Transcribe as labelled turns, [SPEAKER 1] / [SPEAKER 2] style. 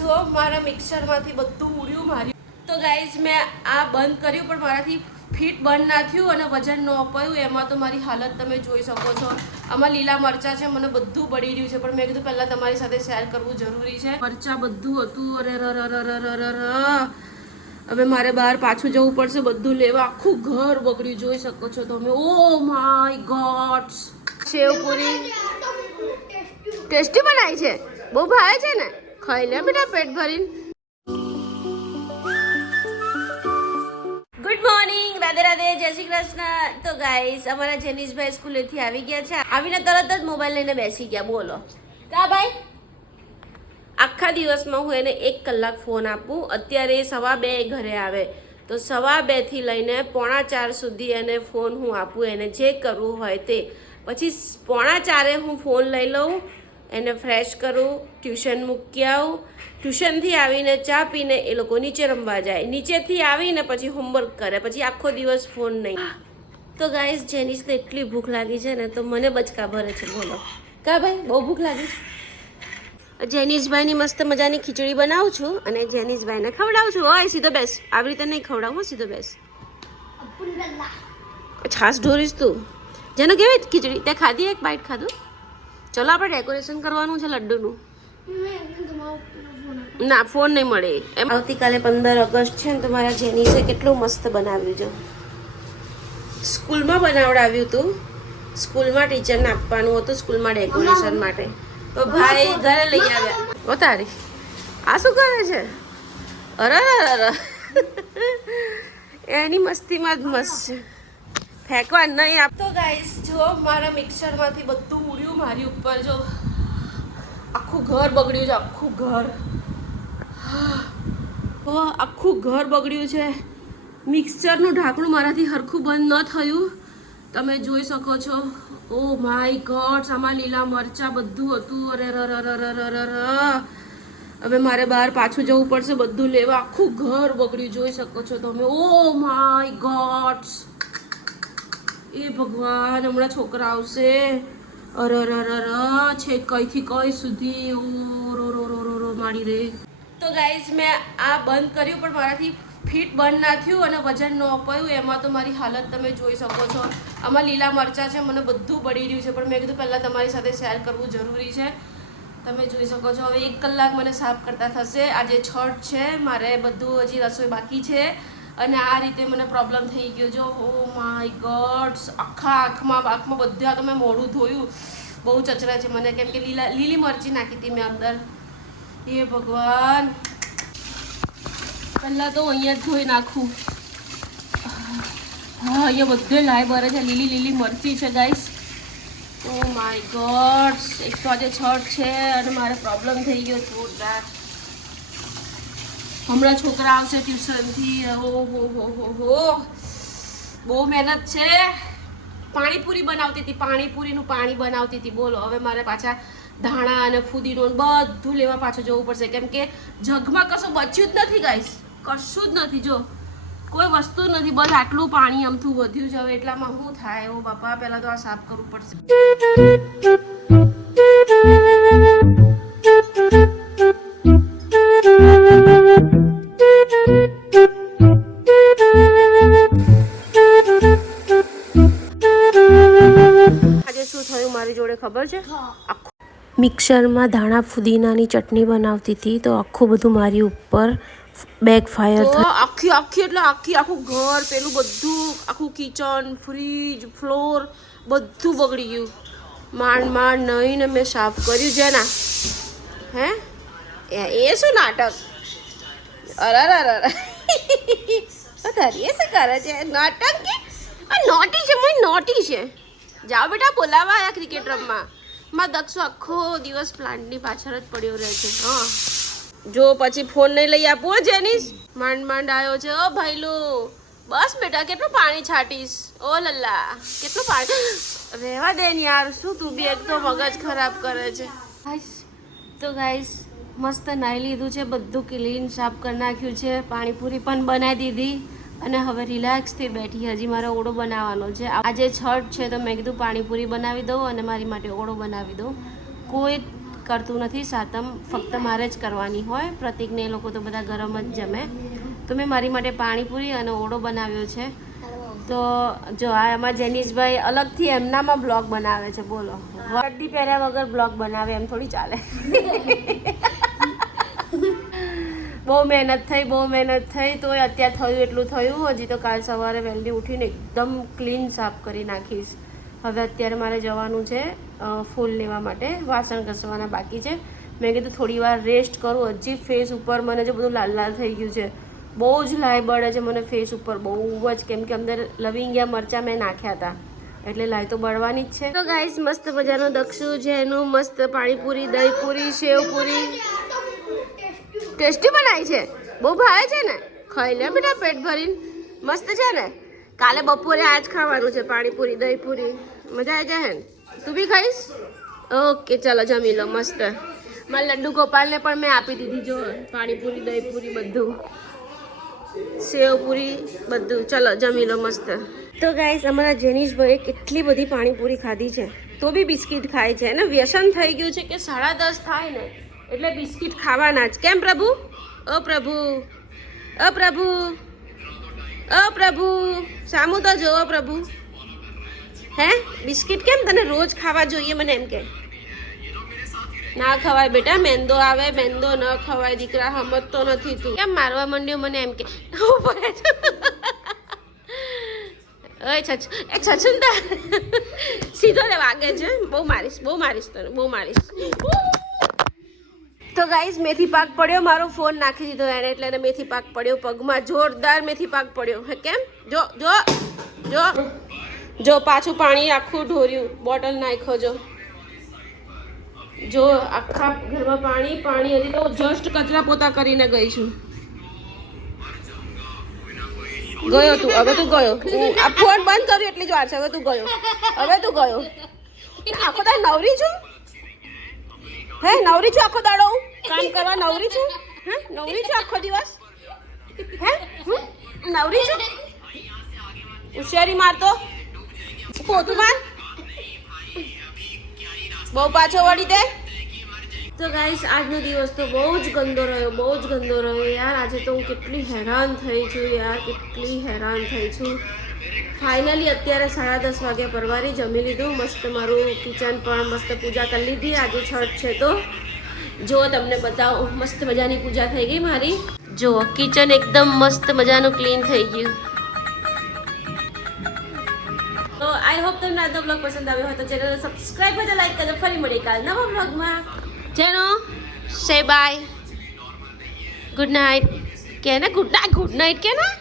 [SPEAKER 1] જો મારા મિક્સરમાંથી બધું ઉડ્યું માર્યું તો ગાઈઝ મેં આ બંધ કર્યું પણ મારાથી ફીટ બંધ ના થયું અને વજન ન અપાયું એમાં તો મારી હાલત તમે જોઈ શકો છો. આમાં લીલા મરચાં છે મને બધું બળી રહ્યું છે પણ મેં કીધું પહેલાં તમારી સાથે શેર કરવું જરૂરી છે. મરચાં બધું હતું અરે ર ર ર ર ર ર ર. હવે મારે બહાર પાછું જવું પડશે બધું લેવા. આખું ઘર બગડ્યું જોઈ શકો છો તમે. Oh my god sevpuri tasty બનાવી છે? બહુ ભાવે છે ને? ખાઈ લે. બેટા પેટ ભરીને. Good morning Radhe Radhe. જય શ્રી કૃષ્ણ. તો ગાઈસ અમારા જેનિશભાઈ સ્કૂલેથી આવી ગયા છે. આવીને તરત જ મોબાઈલ લઈને બેસી ગયા. બોલો. કા ભાઈ? આખા દિવસમાં હું એને એક કલાક ફોન આપું. અત્યારે સવા બે ઘરે આવે. તો સવા બેથી લઈને પોણા ચાર સુધી એને ફોન હું આપું. એને જે કરવું હોય તે. પછી પોણા ચારે હું ફોન લઈ લઉં. એને ફ્રેશ કરું, ટ્યુશન મૂકી આવું. ટ્યુશનથી આવીને ચા પીને એ લોકો નીચે રમવા જાય. નીચેથી આવીને પછી હોમવર્ક કરે. પછી આખો દિવસ ફોન નહીં. તો ગાઈઝ જેનિસને એટલી ભૂખ લાગી છે ને, તો મને બચકા ભરે છે. બોલો. કા ભાઈ, બહુ ભૂખ લાગી? છે મસ્ત મજાની ખીચડી બનાવું છું અને જેનિશભાઈને ખવડાવું છું. હોય સીધો બેસ. આવી રીતે નહીં ખવડાવું સીધો બેસ. છાસ ઢોરીશ તું. જેનો કેવી ખીચડી? તે ખાધી એક બાઈટ ખાધું? ચલો આપણે ડેકોરેશન કરવાનું છે લડ્ડુનું. ના ફોન નહીં મળે. એમ આવતીકાલે પંદર ઓગસ્ટ છે ને તો મારા જેનીસે કેટલું મસ્ત બનાવ્યું છે. સ્કૂલમાં બનાવડાવ્યું હતું સ્કૂલમાં ટીચરને આપવાનું હતું સ્કૂલમાં ડેકોરેશન માટે. તો ભાઈ ઘરે લઈ આવ્યા. ઓ તારી. આ શું કરે છે? અરે અરે એની મસ્તીમાં જ મસ્ત છે. ફેંકવા નહીં આપતો ગાઈસ જો મારા મિક્સરમાંથી બધું મારી ઉપર જો આખું ઘર બગડ્યું છે, આખું ઘર. આખું ઘર બગડ્યું છે. મિક્સચરનું ઢાંકણું મારાથી હરખું બંધ ન થયું. તમે જોઈ શકો છો. ઓ માય ગોડ આમાં લીલા મરચાં બધું હતું. અરે, ર ર ર ર ર ર ર. હવે મારે બહાર પાછું જવું પડશે, બધું લેવા. આખું ઘર બગડ્યું, જોઈ શકો છો તમે. ઓ માય ગોડ એ ભગવાન, હમણાં છોકરા આવશે. અરે ર ર ર છે કઈથી કઈ સુધી? ઓ, રો રો રો રો રો, મારી રે. તો ગાઈઝ મેં આ બંધ કર્યું, પણ મારાથી ફીટ બંધ ના થયું અને વજન ન અપાયું એમાં તો મારી હાલત તમે જોઈ શકો છો. આમાં લીલા મરચાં છે, મને બધું બળી રહ્યું છે, પણ મેં કીધું પહેલાં તમારી સાથે શેર કરવું જરૂરી છે. તમે જોઈ શકો છો, હવે એક કલાક મને સાફ કરતા થશે. આજે છઠ છે, મારે બધું હજી રસોઈ બાકી છે. અને આ રીતે મને પ્રોબ્લેમ થઈ ગયો. જો ઓ માય ગોડ આખા આંખમાં આંખમાં બધા તો મેં મોઢું ધોયું. બહુ ચચરા છે મને. કેમ કે લીલા, લીલી મરચી નાખી હતી મેં અંદર. એ ભગવાન. પહેલાં તો અહીંયા જ ધોઈ નાખું. હા, અહીંયા બધે લાય ભરે છે. લીલી લીલી મરચી છે ગાઈસ ઓ માય ગોડ એક તો આજે છઠ છે અને મારે પ્રોબ્લેમ થઈ ગયો. જોરદાર. હમણાં છોકરા આવશે ટ્યુશનથી. ઓ હો હો હો હો. બહુ મહેનત છે. પાણીપુરી બનાવતી હતી, પાણીપુરીનું પાણી બનાવતી હતી. બોલો, હવે મારે પાછા ધાણા અને ફુદીનો બધું લેવા પાછું જવું પડશે. કેમ કે જગમાં કશું બચ્યું જ નથી ગાઈસ કશું જ નથી. જો, કોઈ વસ્તુ નથી. બસ આટલું પાણી અમથું વધ્યું જ હવે એટલામાં શું થાય? ઓ બાપા, પહેલાં તો આ સાફ કરવું પડશે. ખબર છે? મિક્સરમાં ધાણા ફુદીનાની ચટણી બનાવતી હતી તો આખું બધું મારી ઉપર બેક ફાયર થયું. આખી આખી એટલે આખી આખું ઘર પેલું બધું આખું કિચન ફ્રીજ ફ્લોર બધું બગડી ગયું. માંડ માંડ નહીં ને મેં સાફ કર્યું છે ને હે? એ- એ શું નાટક? અરે અરે અરે તારી શું કરે છે? નાટક કે? આ નોટી છે મને નોટી છે. જાઓ બેટા, બોલાવા આયા ક્રિકેટ રમવા. માં દક્ષો આખો દિવસ પ્લાન્ટની પાછળ જ પડ્યો રહે છે, હા. જો પછી ફોન નહીં લઈ આપવો જેનીસ માંડ માંડ આવ્યો છે, ઓ ભાઈલો. બસ બેટા, કેટલું પાણી છાંટીશ? ઓ લલ્લા, કેટલું પાણી? રહેવા દે ને યાર, શું તું બી એક તો મગજ ખરાબ કરે છે. તો ગાઈસ મસ્ત નાહી લીધું છે, બધું ક્લીન સાફ કરી નાખ્યું છે, પાણીપુરી પણ બનાવી દીધી. અને હવે રિલેક્સથી બેઠી હજી મારે ઓળો બનાવવાનો છે. આજે છઠ છે તો મેં કીધું પાણીપુરી બનાવી દઉં અને મારી માટે ઓળો બનાવી દઉં. કોઈ કરતું નથી, સાતમ ફક્ત મારે જ કરવાની હોય. પ્રતિકને એ લોકો તો બધા ગરમ જ જમે. તો મેં મારી માટે પાણીપુરી અને ઓળો બનાવ્યો છે. તો જો આ એમાં જેનીશભાઈ અલગથી એમનામાં બ્લોગ બનાવે છે, બોલો. વર્દી પહેર્યા વગર બ્લોગ બનાવે એમ થોડી ચાલે. બહુ મહેનત થઈ, બહુ મહેનત થઈ તો અત્યારે થયું એટલું થયું. હજી તો કાલ સવારે વહેલી ઉઠીને એકદમ ક્લીન સાફ કરી નાખીશ. હવે અત્યારે મારે જવાનું છે ફૂલ લેવા માટે. વાસણ ઘસવાના બાકી છે. મેં કીધું થોડી વાર રેસ્ટ કરું. હજી ફેસ ઉપર મને જે બધું લાલ લાલ થઈ ગયું છે, બહુ જ લાય બળે છે મને ફેસ ઉપર. બહુ જ કેમ કે અંદર લવિંગિયા મરચાં મેં નાખ્યા હતા. એટલે લાય તો બળવાની જ છે. તો ગાઈસ મસ્ત મજાનું દક્ષુ છે એનું. મસ્ત પાણીપુરી, દહીપુરી, સેવપુરી. ટેસ્ટી બનાવી છે. બહુ ભાવે છે ને? ખાઈ લે બેટા પેટ ભરીને. મસ્ત છે ને? કાલે બપોરે આ જ ખાવાનું છે, પાણીપુરી, દહીંપુરી. મજા આવી જાય ને? તું બી ખાઈશ? ઓકે, ચાલો જમી લો, મસ્ત. મારા લડ્ડુ ગોપાલને પણ મેં આપી દીધી, જો. પાણીપુરી, દહીંપુરી બધું. સેવપુરી બધું. ચલો જમી લો, મસ્ત. તો ગાઈસ, અમારા જેનીશભાઈએ કેટલી બધી પાણીપુરી ખાધી છે. તો બી બિસ્કિટ ખાય છે. એને વ્યસન થઈ ગયું છે કે સાડા દસ થાય ને? એટલે બિસ્કિટ ખાવાના જ. કેમ પ્રભુ? ઓ પ્રભુ ઓ પ્રભુ ઓ પ્રભુ સામુ તો જોવો પ્રભુ. હે? બિસ્કિટ કેમ તને રોજ ખાવા જોઈએ મને એમ કે? ના ખવાય બેટા, મેંદો આવે, મેંદો ન ખવાય, દીકરા સમજતો નથી તું. કેમ મારવા માંડ્યો મને એમ કે. ઓય, છછ, એ છછુંદા. સીધો વાગે છે. બહુ મારીશ બહુ મારીશ તને, બહુ મારીશ. તો ગાઈઝ મેથી પાક પડ્યો, મારો ફોન નાખી દીધો એને, એટલે એને મેથી પાક પડ્યો પગમાં. જોરદાર મેથી પાક પડ્યો. હે કેમ? જો જો જો. જો, પાછું પાણી આખું ઢોર્યું. બોટલ નાખ્યો, જો. જો, આખા ઘરમાં પાણી પાણી. હજી તો જસ્ટ કચરા પોતા કરીને ગઈ છું. ગયો તું? હવે તું ગયો? આ ફોન બંધ કર્યો, એટલી જ વાર છે. હવે તું ગયો? હવે તું ગયો? આખો તાર નવરી છું? હે, નવરી છું આખો દાડો? કામ કરવા નવરી છું? હે, નવરી છું આખો દિવસ? હું? નવરી છું? હોશિયારી મારતો? પોતું માર? બહુ પાછો વળી દે. તો ગાઈસ આજનો દિવસ તો બહુ જ ગંદો રહ્યો, બહુ જ ગંદો રહ્યો યાર. આજે તો હું કેટલી હેરાન થઈ છું યાર, કેટલી હેરાન થઈ છું. ફાઇનલી અત્યારે સાડા દસ વાગ્યા પરવારી જમી લીધું, મસ્ત મારું કિચન પણ મસ્ત પૂજા કરી લીધી. આજે છઠ છે તો. જો તમને બતાવો, મસ્ત મજાની પૂજા થઈ ગઈ મારી. જો કિચન એકદમ મસ્ત મજાનું ક્લીન થઈ ગયું. તો આઈ હોપ તમને આજનો બ્લોગ પસંદ આવ્યો હોય તો ચેનલ સબસ્ક્રાઇબ કરજો લાઈક કરજો. ફરી મળીએ કાલ નવા બ્લોગમાં જેનો સે બાય ગુડ નાઇટ કે ને? ગુડ નાઇટ ગુડ નાઇટ કે ના?